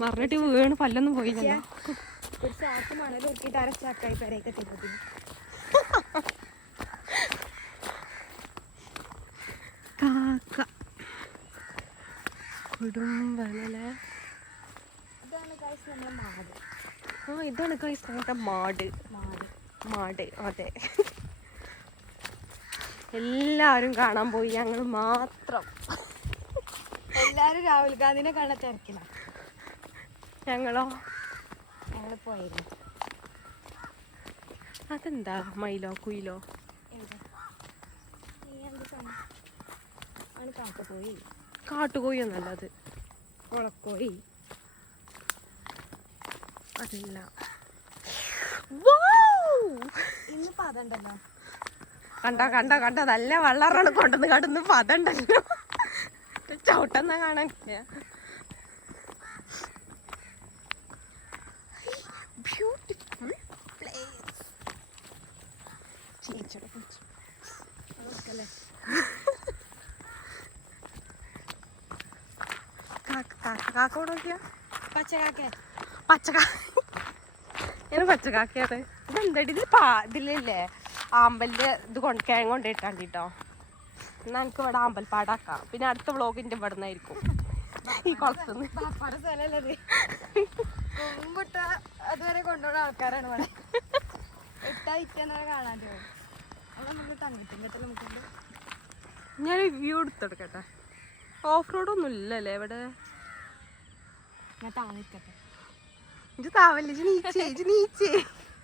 മറിഞ്ഞിട്ട് വീണ് പല്ലൊന്നും പോയില്ല. ഒരു ചാക്ക് മണൽ നോക്കിയിട്ട് അരച്ചാക്കായി പെരയൊക്കെ എത്തിയപ്പോഴത്തേന്. കാക്ക കുടുംബനല്ലേ. ഇതാണ് ഗൈസ് നമ്മളെ മാട്. ഇതാണ് ഗൈസ് ഞങ്ങളുടെ മാട്. മാട് അതെ. എല്ലാരും കാണാൻ പോയി, ഞങ്ങൾ മാത്രം. എല്ലാരും രാഹുൽ ഗാന്ധിനെ കാണാൻ തിരക്കില്ല. ഞങ്ങൾ പോയിരുന്നു. അതെന്താ മയിലോ കുയിലോ? കാക്കപ്പോയി. കാട്ടുകോയി ഒന്നല്ല അത്, മുളക്കോയി. അതല്ല. ഇന്ന് പതണ്ടല്ലോ. കണ്ട നല്ല വെള്ളറാണ് കൊണ്ടുവന്ന് കടന്ന് പതണ്ടല്ലോ. ചവിട്ടെന്നാ കാണാൻ. Beautiful place. കാക്കോട് നോക്കിയാ പച്ചക്കാക്കയാണ്. ഇതെന്തടി ഇതിലില്ലേ ആമ്പലിന്റെ ഇത് കിഴങ്ങ് കൊണ്ടിട്ടാണ്ടിട്ടോ. എന്നാ എനിക്ക് ഇവിടെ ആമ്പൽപ്പാടാക്കാം. പിന്നെ അടുത്ത വ്ളോഗിന്റെ ഇവിടെ നിന്നായിരിക്കും ഈ കുളത്തുനിന്ന്. അതുവരെ കൊണ്ടുപോകുന്ന ആൾക്കാരാണ് ഇവിടെ. കാണാൻ ഞാൻ വ്യൂ എടുത്തെടുക്കട്ടെ. ഓഫ് റോഡ് ഒന്നും ഇല്ലല്ലേ ഇവിടെ. ഞാൻ താന്നിരിക്കട്ടെ. ഇത് താവല്ലേ നീച്ചേ.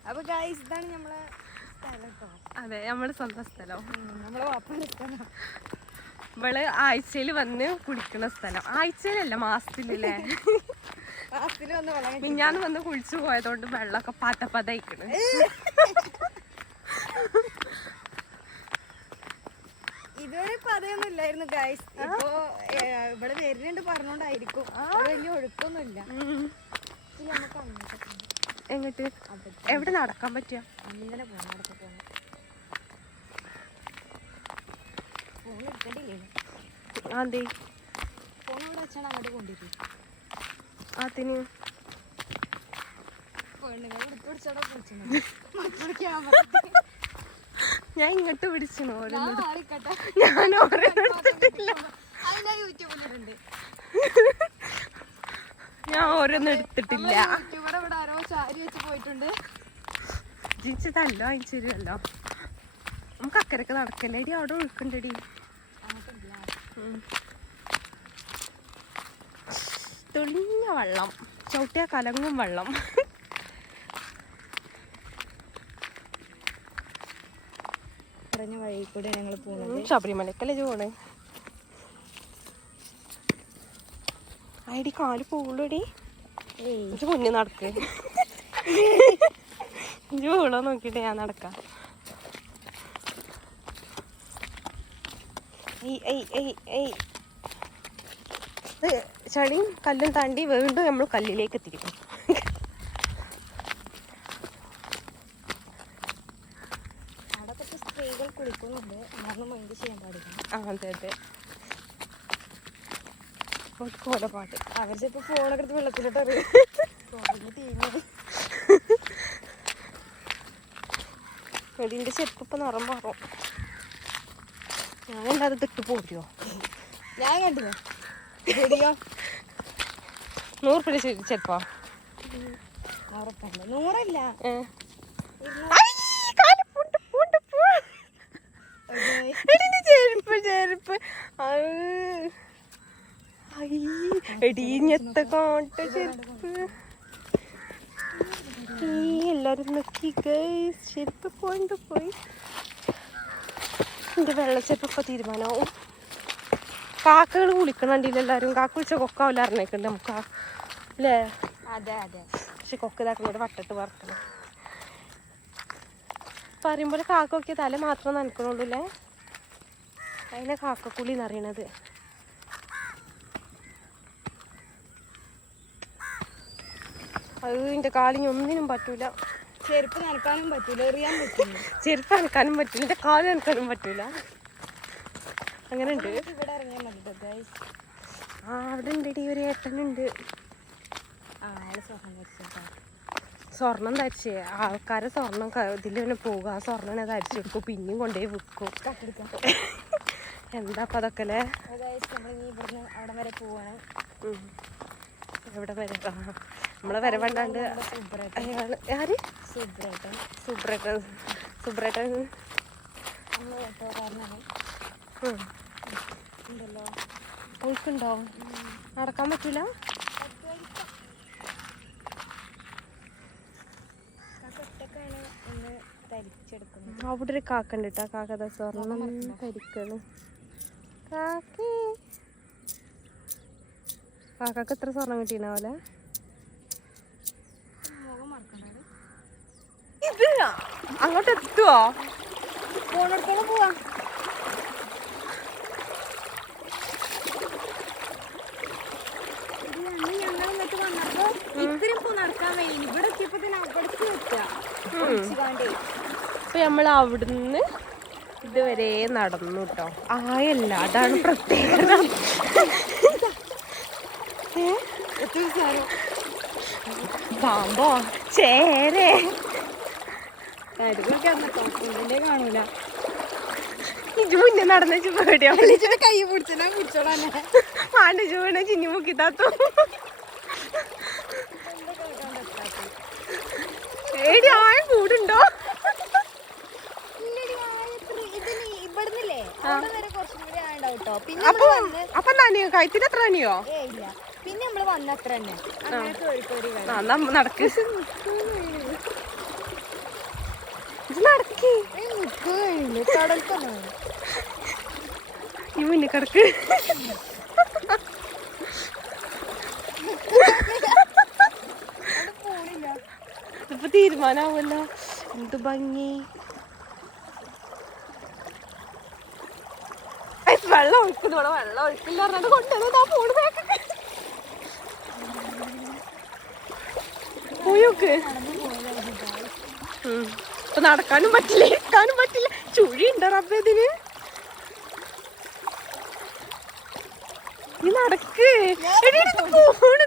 അപ്പൊ ഗൈസ് ഇതാണ് നമ്മളെ സ്ഥലം ട്ടോ. അതെ, നമ്മുടെ സ്വന്തം സ്ഥലം. നമ്മളെ വാപ്പന്റെ സ്ഥലം. ഇവള് ആഴ്ചയിൽ വന്ന് കുളിക്കുന്ന സ്ഥലം. ആഴ്ചയിലല്ല, മാസത്തിലല്ലേ. മാസത്തിൽ വന്ന് വെള്ളം. മിഞ്ഞാന്ന് വന്ന് കുളിച്ചു പോയതുകൊണ്ട് വെള്ളമൊക്കെ പതയിക്കണ്. ഇതുവരെ പതയൊന്നും ഇല്ലായിരുന്നു ഗൈസ്. ഇപ്പൊ ഇവിടെ വരുന്നുണ്ട് പറഞ്ഞോണ്ടായിരിക്കും. വലിയ ഒഴുക്കൊന്നുമില്ല. എങ്ങോട്ട്? എവിടെ നടക്കാൻ പറ്റിയ? അങ്ങനെ പോണം. നടക്ക പോണം. ഫോൺ എടുക്കണ്ടില്ലേ? അതെ, ഫോൺ ഇവിടെ വെച്ചാണ് അങ്ങോട്ട് കൊണ്ടിരിക്കും. അതിന് പെണ്ണുങ്ങൾ എടുത്ത് പിടിച്ചോടെ കുളിച്ചു. ഞാൻ ഇങ്ങോട്ട് പിടിച്ചു. ഞാൻ യൂട്യൂബിലുണ്ട്. ഞാൻ ഓരോന്നും എടുത്തിട്ടില്ല. യൂട്യൂബർ ഇവിടെ ആരോ സാരി വെച്ച് പോയിട്ടുണ്ട്. ജിച്ചതല്ലോ അയച്ചല്ലോ. നമുക്ക് അക്കരക്ക് നടക്കല്ലേടി, അവിടെ ഒഴുക്കണ്ടടി. തെളിഞ്ഞ വെള്ളം, ചവിട്ടിയ കലങ്ങും വെള്ളം. പറഞ്ഞ വഴി കൂടെ ഞങ്ങൾ പോകുന്നത്. ശബരിമലക്കല്ലേ പോണ്. ഐഡി കാല് പോളൂടി. മുന്നേ നടക്ക്. വീളോ നോക്കിട്ട് ഞാൻ നടക്കാം. ചളിയും കല്ലും താണ്ടി വീണ്ടും നമ്മൾ കല്ലിലേക്ക് എത്തിക്കും. സ്ത്രീകൾ കുളിക്കുന്നുണ്ട്. മൈൻഡ് ചെയ്യാൻ പാടില്ല. അതെ അതെ, കോലപ്പാട്ട്. അവർ ചിലപ്പോ ഫോണൊക്കെ എടുത്ത് വെള്ളത്തിലോട്ട് അറിയാം. ഇതിന്റെ ചെരുപ്പ് ഇപ്പൊ നിറം മാറും. ഞാനെല്ലാതെ തിട്ട് പോരുമോ? ഞാൻ കണ്ടില്ല. 100 ചെരുപ്പാ? 100 ചെരുപ്പ് എടീഞ്ഞത്തെ കാട്ട ചെരുപ്പ്. എല്ലാരും നോക്കി ഗൈസ്, ചെരുപ്പ് പോയി. എന്റെ വെള്ളച്ചെരുപ്പൊക്കെ തീരുമാനമാവും. കാക്കകൾ കുളിക്കണണ്ടില്ല എല്ലാരും. കാക്ക കുളിച്ച കൊക്കാവില്ല അറിഞ്ഞേക്കണ്ട് നമുക്ക് അല്ലേ? അതെ അതെ. പക്ഷെ കൊക്ക് ഇതാക്കുമ്പോൾ വട്ടിട്ട് വറക്കണം. പറയുമ്പോൾ കാക്കൊക്കെ തല മാത്രം നനക്കണുള്ളൂ അല്ലേ? അതിനെ കാക്കക്കുളി എന്നറിയണത്. അത് എൻ്റെ കാലിന് ഒന്നിനും പറ്റൂല. ചെരുപ്പ് നനക്കാനും പറ്റൂല, എറിയാൻ പറ്റില്ല. ചെരുപ്പ് നനക്കാനും പറ്റൂല, എൻ്റെ കാല് നനക്കാനും പറ്റൂല. അങ്ങനെ ഉണ്ട്. ഇവിടെ ഇറങ്ങിയാൽ മതി. അവിടെ ഉണ്ടെടി, ഒരു ഏട്ടനുണ്ട്. അയാൾ സ്വർണം ധരിച്ചിട്ടാ. സ്വർണം ധരിച്ചേ ആൾക്കാരെ സ്വർണം ഇതിൽ തന്നെ പോകുക. ആ സ്വർണ്ണം ധരിച്ചെടുക്കും, പിന്നെയും കൊണ്ടുപോയി വിൽക്കും. എന്താ അപ്പം അതൊക്കെ അല്ലേ? നമ്മളിനി ഇവിടുന്ന് അവിടെ വരെ പോവാണ്. എവിടെ വരെ? നമ്മളെ വരെ വേണ്ടാണ്ട് അയാൾ ആര്? സുബ്രേട്ടൻ. സുബ്രേട്ടൻ. സുബ്രേട്ടൻ ഉണ്ടല്ലോ. പോയിക്കുണ്ടോ? നടക്കാൻ പറ്റൂല? ഒറ്റക്കാണ് ഒന്ന് ധരിച്ചെടുക്കുന്നത്. അവിടെ ഒരു കാക്ക ഉണ്ട് കേട്ടോ. കാക്ക സ്വർണം ധരിക്കണം. കാക്കക്ക് എത്ര സ്വർണം കിട്ടീനാവല്ലേ? ഇത് അങ്ങോട്ട് എത്തുവോ? ഫോണെടുത്തോളം പോവാ. ഞങ്ങൾ എന്നിട്ട് വന്നപ്പോ ഇത്രയും പോ നടക്കാൻ വേണ്ടി ഇവിടെ എത്തിയപ്പോ തന്നെ അവിടേക്ക് വെക്കുക. അപ്പൊ നമ്മൾ അവിടുന്ന് ഇതുവരെ നടന്നു കേട്ടോ. ആയല്ല, അതാണ് പ്രത്യേകത. പാമ്പോ ചേരേ കാണൂല. ഇജു മുന്നേ നടന്ന പേടിയാ. കൈ പിടിച്ചാ പിടിച്ചോളാന്നെ. പാണ്ട് ചൂണ ചിന്നി മുക്കി താത്തു. ഏടി ആയ കൂടുണ്ടോ? ഇവിടുന്നില്ലേ അവിടെ വരെ കുറച്ചും കൂടി ആണ്ടാവും കേട്ടോ. പിന്നെ അപ്പൊ നനിയോ? കയത്തിന് എത്ര നനിയോ? ഇല്ല, പിന്നെ നമ്മള് വന്നത്ര തന്നെ അങ്ങനെ കോഴിക്കോട് നടക്ക് നടക്ക് കടൽക്കൊന്നും ഈ മുന്നിൽ കിടക്ക്. ഇപ്പൊ തീരുമാനാവല്ലോ. എന്ത് ഭംഗി. വെള്ളം ഒഴിക്കുന്നോടെ വെള്ളം ഒഴിക്കില്ല പറഞ്ഞിട്ട് കൊണ്ടുവന്നതാ ഫോണ് ബാക്കൊക്കെ. പോയോക്ക്. ഇപ്പൊ നടക്കാനും പറ്റില്ല, ഇരിക്കാനും പറ്റില്ല. ചുഴി ഉണ്ടോ റബ്ബേ ഇതിന്? നീ നടക്ക്. ഫോണ്